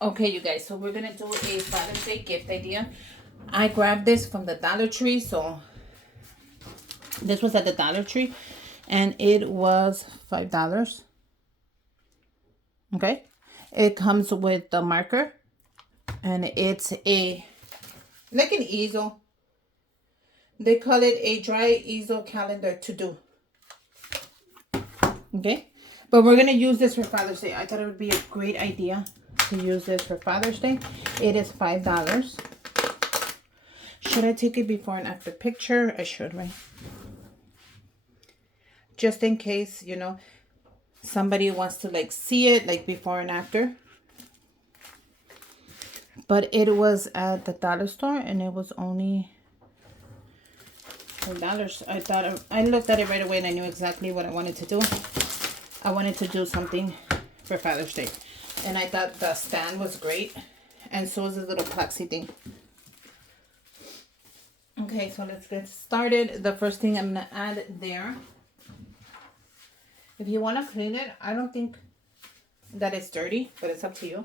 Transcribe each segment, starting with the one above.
Okay, you guys, so we're gonna do a Father's Day gift idea. I grabbed this from the Dollar Tree, so this was at the Dollar Tree, and it was $5. Okay, it comes with the marker, and it's a like an easel. They call it a dry easel calendar to do. Okay, but we're gonna use this for Father's Day. I thought it would be a great idea to use this for Father's Day. It is $5. Should I take it before and after picture? I should, right? Just in case, you know, somebody wants to like see it like before and after. But it was at the dollar store and it was only $4. I thought I looked at it right away and I knew exactly what I wanted to do. I wanted to do something for Father's Day. And I thought the stand was great. And so is this little plexi thing. Okay, so let's get started. The first thing I'm going to add there. If you want to clean it, I don't think that it's dirty, but it's up to you.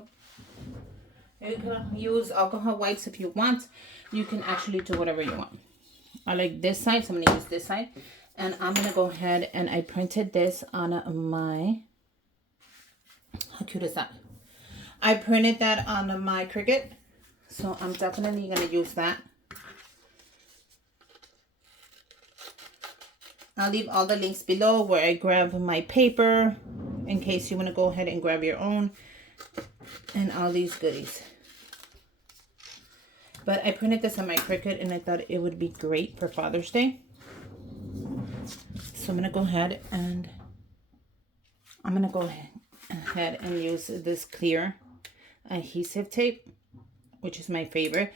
You can use alcohol wipes if you want. You can actually do whatever you want. I like this side, so I'm going to use this side. And I'm going to go ahead and I printed this on my, how cute is that? I printed that on my Cricut. So I'm definitely going to use that. I'll leave all the links below where I grab my paper in case you want to go ahead and grab your own and all these goodies. But I printed this on my Cricut and I thought it would be great for Father's Day. So I'm going to go ahead and use this clear adhesive tape, which is my favorite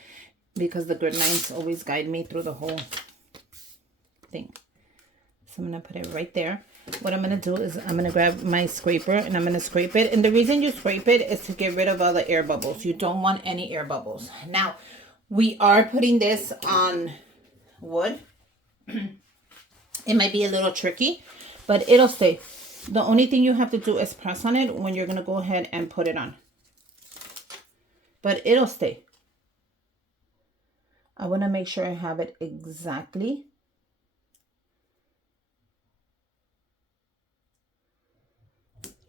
because the grid lines always guide me through the whole thing. So I'm going to put it right there. What I'm going to do is I'm going to grab my scraper and I'm going to scrape it. And the reason you scrape it is to get rid of all the air bubbles. You don't want any air bubbles. Now, we are putting this on wood. It might be a little tricky, but it'll stay. The only thing you have to do is press on it when you're going to go ahead and put it on. But it'll stay. I want to make sure I have it exactly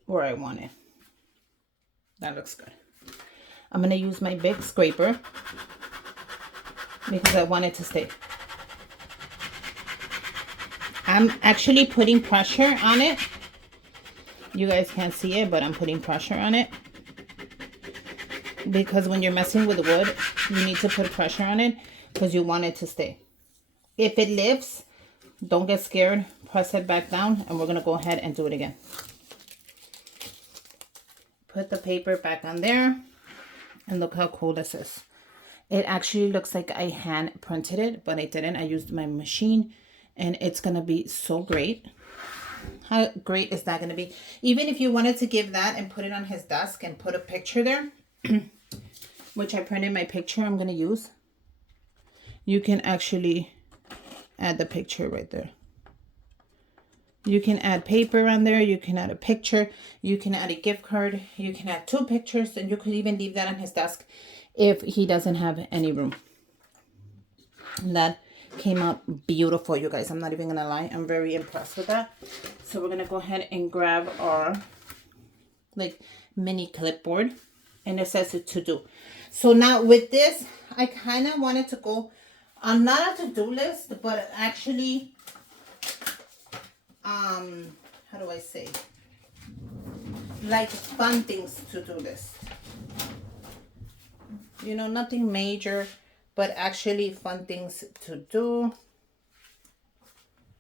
where I want it. That looks good. I'm going to use my big scraper because I want it to stay. I'm actually putting pressure on it. You guys can't see it, but I'm putting pressure on it. Because when you're messing with wood, you need to put pressure on it because you want it to stay. If it lifts, don't get scared. Press it back down and we're going to go ahead and do it again. Put the paper back on there. And look how cool this is. It actually looks like I hand printed it, but I didn't. I used my machine. And it's going to be so great. How great is that going to be? Even if you wanted to give that and put it on his desk and put a picture there, which I printed my picture I'm going to use, you can actually add the picture right there. You can add paper on there. You can add a picture. You can add a gift card. You can add 2 pictures. And you could even leave that on his desk if he doesn't have any room. And that came out beautiful, you guys. I'm not even gonna lie, I'm very impressed with that. So we're gonna go ahead and grab our like mini clipboard, and it says it to do. So now with this, I kind of wanted to go on not a to-do list, but actually how do I say, like fun things to do list. You know, nothing major, but actually fun things to do.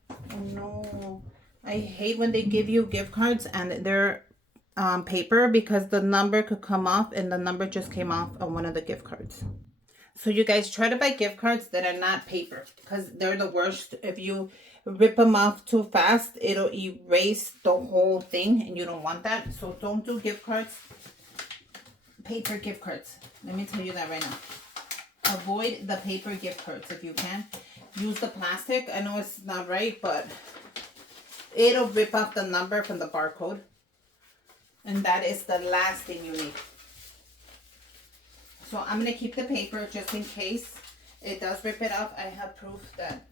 Oh no, I hate when they give you gift cards and they're paper, because the number could come off, and the number just came off on one of the gift cards. So you guys try to buy gift cards that are not paper, because they're the worst. If you rip them off too fast, it'll erase the whole thing, and you don't want that. So don't do gift cards, paper gift cards. Let me tell you that right now. Avoid the paper gift cards if you can. Use the plastic. I know it's not right, but it'll rip off the number from the barcode. And that is the last thing you need. So I'm going to keep the paper just in case it does rip it off. I have proof that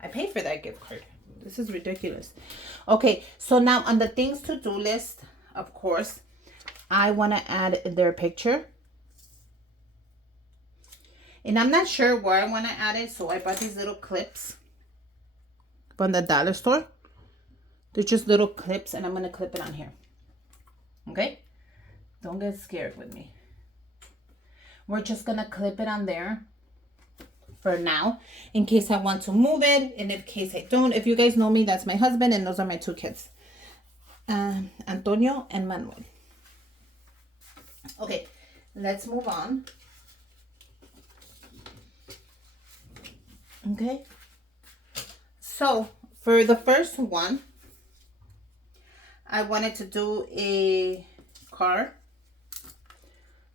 I paid for that gift card. This is ridiculous. Okay, so now on the things to do list, of course, I want to add their picture. And I'm not sure where I want to add it, so I bought these little clips from the dollar store. They're just little clips, and I'm going to clip it on here. Okay? Don't get scared with me. We're just going to clip it on there for now, in case I want to move it, and in case I don't. If you guys know me, that's my husband, and those are my 2 kids. Antonio and Manuel. Okay, let's move on. Okay, so for the first one, I wanted to do a car.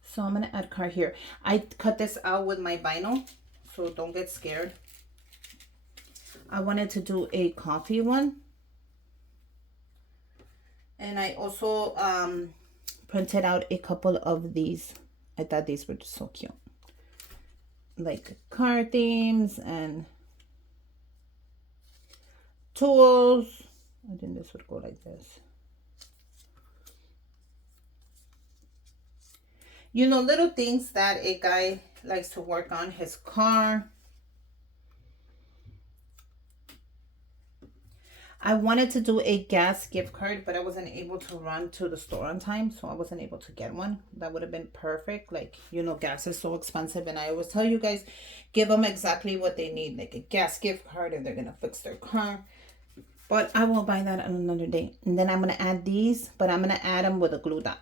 So I'm going to add car here. I cut this out with my vinyl, so don't get scared. I wanted to do a coffee one. And I also printed out a couple of these. I thought these were just so cute. Like car themes and tools. I think this would go like this. You know, little things that a guy likes to work on his car. I wanted to do a gas gift card, but I wasn't able to run to the store on time, so I wasn't able to get one. That would have been perfect. Like, you know, gas is so expensive, and I always tell you guys, give them exactly what they need, like a gas gift card if they're going to fix their car. But I will buy that on another day. And then I'm going to add these, but I'm going to add them with a glue dot.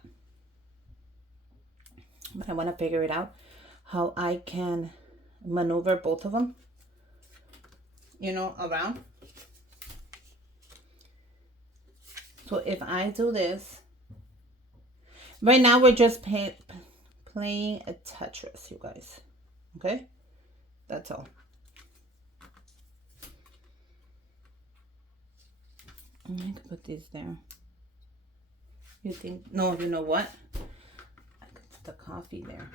But I want to figure it out how I can maneuver both of them, you know, around. So if I do this, right now we're just playing a Tetris, you guys. Okay? That's all. I can put these there. You think, no, you know what? I could put the coffee there.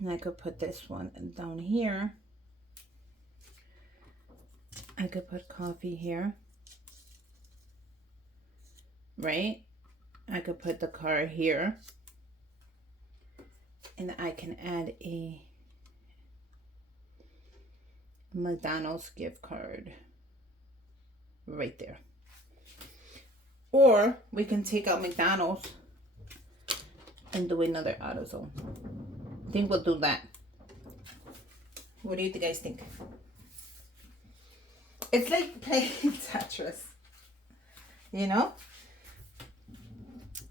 And I could put this one down here. I could put coffee here, right? I could put the car here, and I can add a McDonald's gift card right there. Or we can take out McDonald's and do another AutoZone. I think we'll do that. What do you guys think? It's like playing Tetris, you know?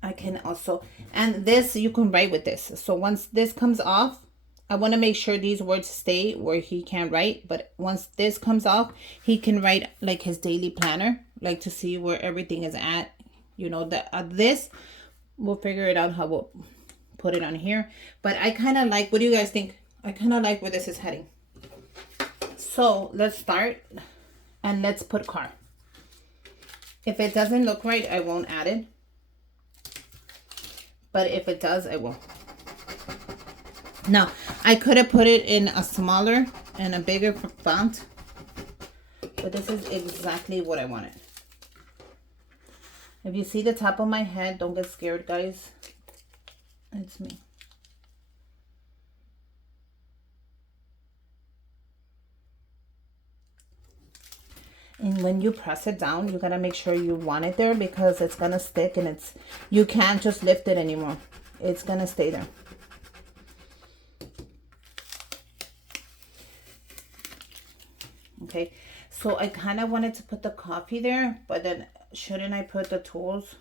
I can also, and this, you can write with this. So once this comes off, I want to make sure these words stay where he can't write. But once this comes off, he can write like his daily planner, like to see where everything is at. You know, this, we'll figure it out how we'll put it on here. But I kind of like, what do you guys think? I kind of like where this is heading. So let's start. And let's put car. If it doesn't look right, I won't add it. But if it does, I will. Now, I could have put it in a smaller and a bigger font. But this is exactly what I wanted. If you see the top of my head, don't get scared, guys. It's me. And when you press it down, you gotta make sure you want it there because it's gonna stick and you can't just lift it anymore. It's gonna stay there. Okay, so I kind of wanted to put the coffee there, but then shouldn't I put the tools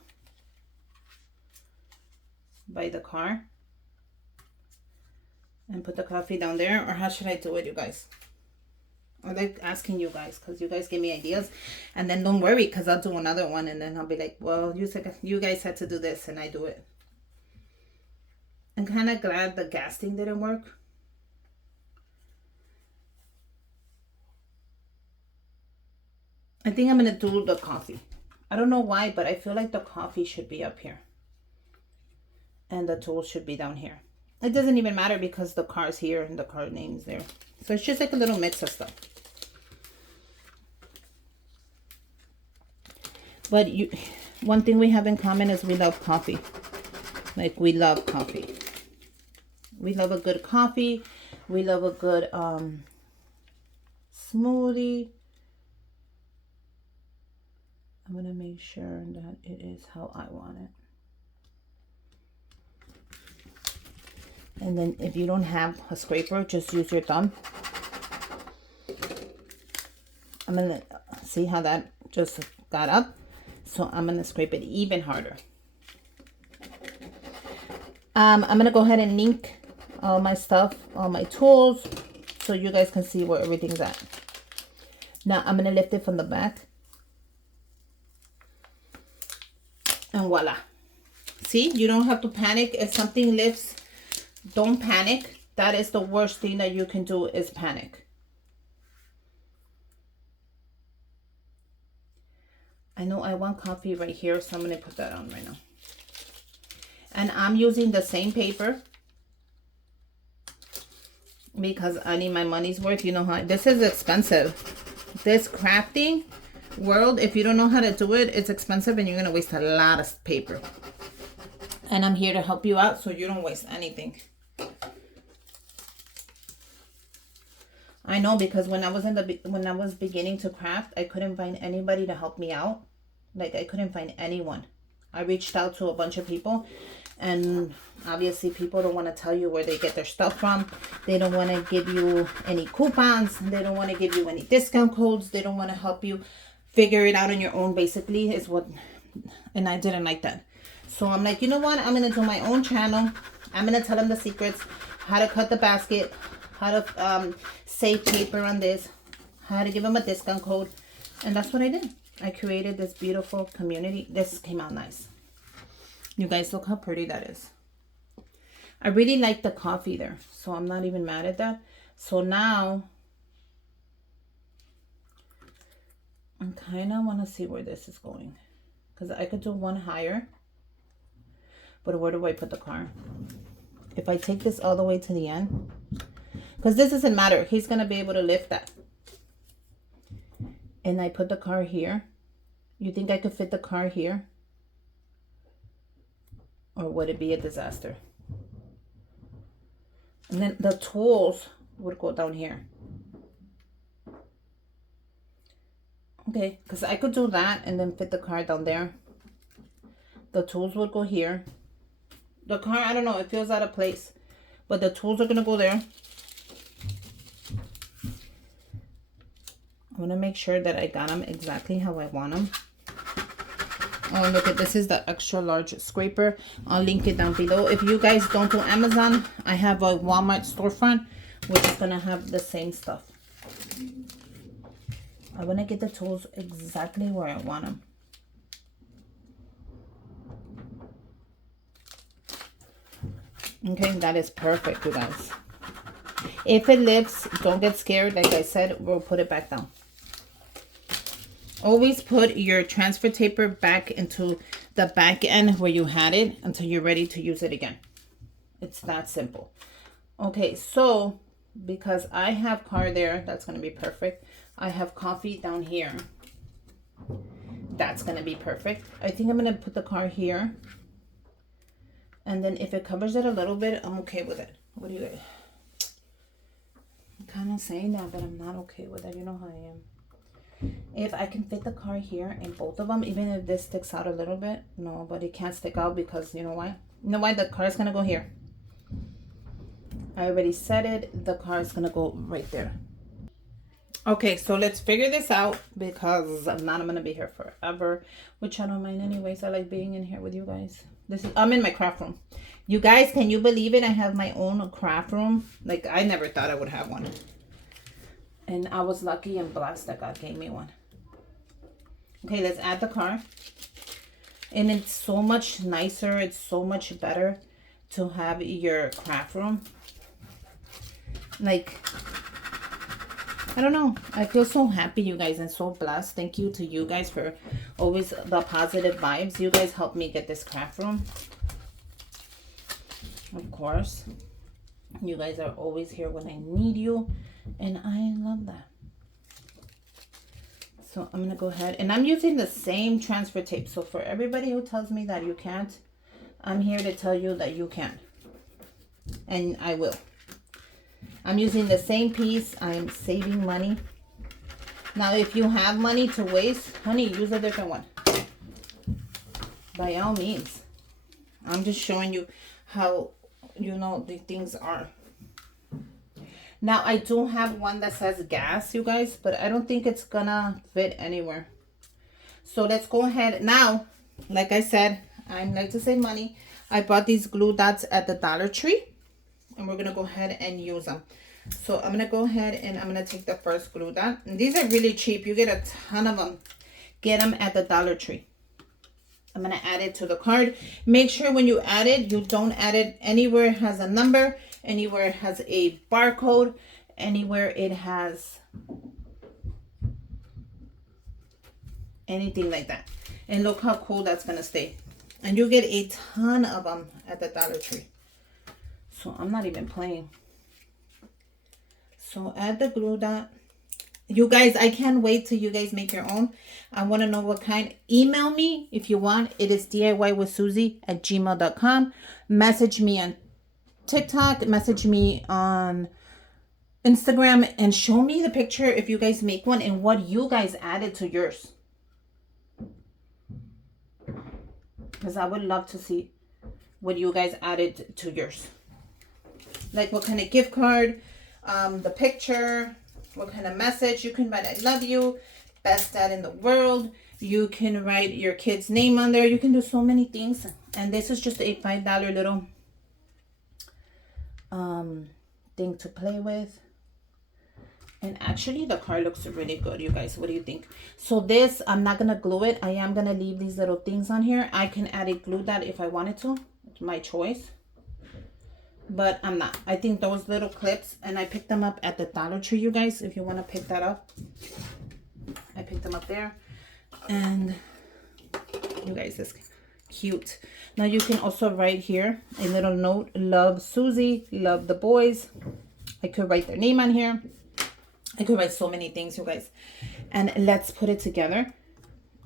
by the car and put the coffee down there? Or how should I do it, you guys? I like asking you guys because you guys give me ideas, and then don't worry because I'll do another one and then I'll be like, well, you guys had to do this and I do it. I'm kind of glad the gas thing didn't work. I think I'm going to do the coffee. I don't know why, but I feel like the coffee should be up here. And the tools should be down here. It doesn't even matter because the car's here and the card name's there. So it's just like a little mix of stuff. But one thing we have in common is we love coffee. Like, we love coffee. We love a good coffee. We love a good smoothie. I'm going to make sure that it is how I want it. And then if you don't have a scraper, just use your thumb. I'm going to see how that just got up. So I'm going to scrape it even harder. I'm going to go ahead and link all my stuff, all my tools, so you guys can see where everything's at. Now I'm going to lift it from the back. And voila. See, you don't have to panic. If something lifts, don't panic. That is the worst thing that you can do, is panic. I know I want coffee right here, so I'm going to put that on right now. And I'm using the same paper because I need my money's worth. You know how this is expensive. This crafting world, if you don't know how to do it, it's expensive and you're going to waste a lot of paper. And I'm here to help you out so you don't waste anything. I know, because when I was beginning to craft, I couldn't find anybody to help me out. Like, I couldn't find anyone. I reached out to a bunch of people, and obviously people don't want to tell you where they get their stuff from. They don't want to give you any coupons. They don't want to give you any discount codes. They don't want to help you figure it out on your own, basically, is what. And I didn't like that. So I'm like, you know what? I'm going to do my own channel. I'm going to tell them the secrets, how to cut the basket, how to save paper on this, how to give them a discount code. And that's what I did. I created this beautiful community. This came out nice. You guys, look how pretty that is. I really like the coffee there, so I'm not even mad at that. So now I kind of want to see where this is going, because I could do one higher, but where do I put the car? If I take this all the way to the end, because this doesn't matter, he's going to be able to lift that. And I put the car here. You think I could fit the car here? Or would it be a disaster? And then the tools would go down here. Okay, because I could do that and then fit the car down there. The tools would go here. The car, I don't know, it feels out of place. But the tools are going to go there. I want to make sure that I got them exactly how I want them. Oh, look at this, is the extra large scraper. I'll link it down below. If you guys don't do Amazon, I have a Walmart storefront, which is going to have the same stuff. I want to get the tools exactly where I want them. Okay, that is perfect, you guys. If it lifts, don't get scared. Like I said, we'll put it back down. Always put your transfer taper back into the back end where you had it until you're ready to use it again. It's that simple. Okay, so because I have car there, that's going to be perfect. I have coffee down here. That's going to be perfect. I think I'm going to put the car here. And then if it covers it a little bit, I'm okay with it. What do you guys? I'm kind of saying that, but I'm not okay with it. You know how I am. If I can fit the car here in both of them, even if this sticks out a little bit. No, but it can't stick out because you know why? You know why? The car is going to go here. I already said it. The car is going to go right there. Okay, so let's figure this out because I'm going to be here forever, which I don't mind anyways. I like being in here with you guys. I'm in my craft room. You guys, can you believe it? I have my own craft room. Like, I never thought I would have one. And I was lucky and blessed that God gave me one. Okay, let's add the car. And it's so much nicer. It's so much better to have your craft room. Like, I don't know. I feel so happy, you guys, and so blessed. Thank you to you guys for always the positive vibes. You guys helped me get this craft room. Of course. You guys are always here when I need you. And I love that. So I'm going to go ahead. And I'm using the same transfer tape. So for everybody who tells me that you can't, I'm here to tell you that you can. And I will. I'm using the same piece. I am saving money. Now, if you have money to waste, honey, use a different one. By all means. I'm just showing you how, you know, the things are. Now, I do have one that says gas, you guys, but I don't think it's gonna fit anywhere. So let's go ahead. Now, like I said, I like to save money. I bought these glue dots at the Dollar Tree, and we're gonna go ahead and use them. So I'm gonna go ahead and I'm gonna take the first glue dot. And these are really cheap. You get a ton of them. Get them at the Dollar Tree. I'm gonna add it to the card. Make sure when you add it, you don't add it anywhere it has a number, anywhere it has a barcode, anywhere it has anything like that. And look how cool that's gonna stay. And you get a ton of them at the Dollar Tree. So I'm not even playing. So add the glue dot. You guys, I can't wait till you guys make your own. I want to know what kind. Email me if you want. It is diywithsusie@gmail.com. Message me on TikTok. Message me on Instagram. And show me the picture if you guys make one and what you guys added to yours. Because I would love to see what you guys added to yours. Like what kind of gift card, the picture, what kind of message. You can write I love you, best dad in the world. You can write your kid's name on there. You can do so many things. And this is just a $5 little thing to play with. And actually the card looks really good, you guys. What do you think? So this, I'm not gonna glue it. I am gonna leave these little things on here. I can add a glue dot if I wanted to. It's my choice. But I'm not. I think those little clips, and I picked them up at the Dollar Tree, you guys, if you want to pick that up. I picked them up there. And you guys, it's cute. Now you can also write here a little note. Love Susie, love the boys. I could write their name on here. I could write so many things, you guys. And let's put it together.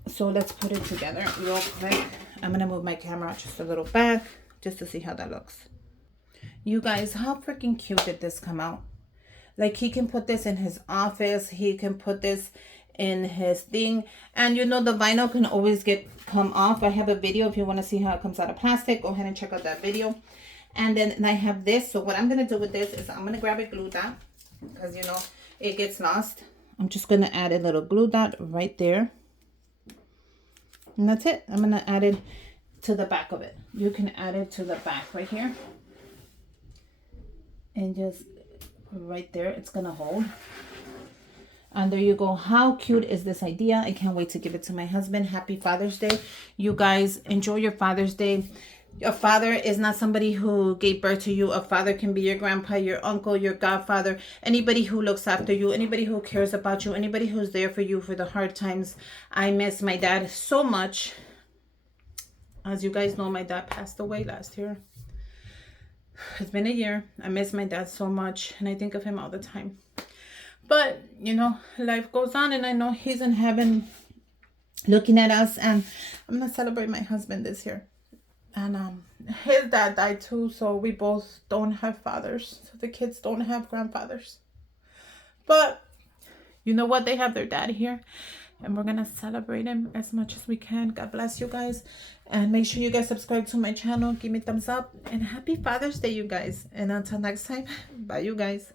So let's put it together real quick. I'm going to move my camera just a little back just to see how that looks. You guys, how freaking cute did this come out? Like, he can put this in his office. He can put this in his thing. And you know, the vinyl can always come off. I have a video if you want to see how it comes out of plastic. Go ahead and check out that video. And then I have this. So what I'm going to do with this is I'm going to grab a glue dot. Because, you know, it gets lost. I'm just going to add a little glue dot right there. And that's it. I'm going to add it to the back of it. You can add it to the back right here. And just right there, it's gonna hold. And there you go. How cute is this idea? I can't wait to give it to my husband. Happy Father's Day. You guys, enjoy your Father's Day. A father is not somebody who gave birth to you. A father can be your grandpa, your uncle, your godfather, anybody who looks after you, anybody who cares about you, anybody who's there for you for the hard times. I miss my dad so much. As you guys know, my dad passed away last year. It's been a year. I miss my dad so much, and I think of him all the time. But, you know, life goes on, and I know he's in heaven looking at us, and I'm going to celebrate my husband this year. And his dad died too, so we both don't have fathers. So the kids don't have grandfathers. But, you know what? They have their dad here. And we're going to celebrate him as much as we can. God bless you guys. And make sure you guys subscribe to my channel. Give me a thumbs up. And happy Father's Day, you guys. And until next time, bye, you guys.